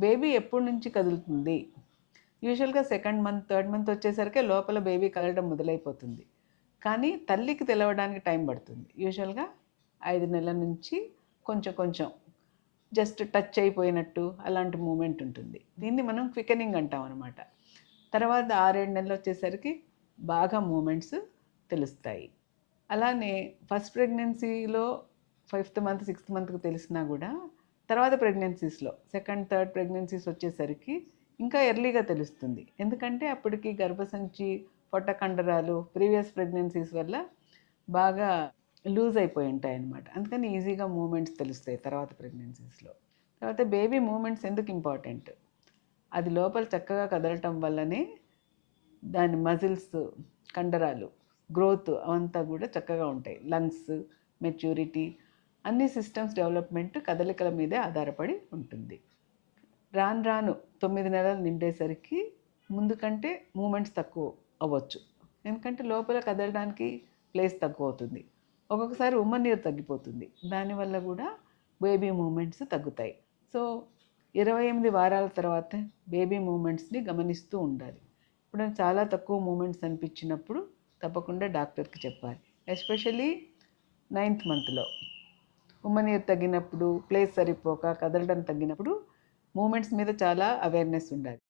Baby ఎప్పటి నుంచి కదులుతుంది? యూజువల్‌గా సెకండ్ మంత్, థర్డ్ మంత్ వచ్చేసరికే లోపల బేబీ కదలడం మొదలైపోతుంది. కానీ తల్లికి తెలవడానికి టైం పడుతుంది. యూజువల్‌గా 5 నెలల నుంచి కొంచెం కొంచెం జస్ట్ టచ్ అయిపోయినట్టు అలాంటి మూమెంట్ ఉంటుంది. దీన్ని మనం క్వికెనింగ్ అంటామనమాట. తర్వాత 6, 7 నెలలు వచ్చేసరికి బాగా మూమెంట్స్ తెలుస్తాయి. అలానే ఫస్ట్ ప్రెగ్నెన్సీలో ఫిఫ్త్ మంత్, సిక్స్త్ మంత్‌కి తెలిసినా కూడా తర్వాత ప్రెగ్నెన్సీస్‌లో సెకండ్, థర్డ్ ప్రెగ్నెన్సీస్ వచ్చేసరికి ఇంకా ఎర్లీగా తెలుస్తుంది. ఎందుకంటే అప్పటికి గర్భసంచి, పొట్ట కండరాలు ప్రీవియస్ ప్రెగ్నెన్సీస్ వల్ల బాగా లూజ్ అయిపోయి ఉంటాయన్నమాట. అందుకని ఈజీగా మూమెంట్స్ తెలుస్తాయి తర్వాత ప్రెగ్నెన్సీస్‌లో. తర్వాత బేబీ మూమెంట్స్ ఎందుకు ఇంపార్టెంట్? అది లోపల చక్కగా కదలటం వల్లనే దాని మజిల్స్, కండరాలు గ్రోత్ అవంతా కూడా చక్కగా ఉంటాయి. లంగ్స్, మెచ్యూరిటీ అన్ని సిస్టమ్స్ డెవలప్మెంట్ కదలికల మీదే ఆధారపడి ఉంటుంది. రాను రాను 9 నెలలు నిండేసరికి ముందు కంటే మూమెంట్స్ తక్కువ అవ్వచ్చు. ఎందుకంటే లోపల కదలడానికి ప్లేస్ తక్కువ అవుతుంది. ఒక్కొక్కసారి ఉమ్మనీరు తగ్గిపోతుంది. దానివల్ల కూడా బేబీ మూమెంట్స్ తగ్గుతాయి. సో 28 వారాల తర్వాత బేబీ మూమెంట్స్ని గమనిస్తూ ఉండాలి. ఇప్పుడు చాలా తక్కువ మూమెంట్స్ అనిపించినప్పుడు తప్పకుండా డాక్టర్కి చెప్పాలి. ఎస్పెషల్లీ 9th మంత్లో ఉమ్మనీరు తగ్గినప్పుడు, ప్లేస్ సరిపోక కదలడం తగ్గినప్పుడు మూమెంట్స్ మీద చాలా అవేర్నెస్ ఉండాలి.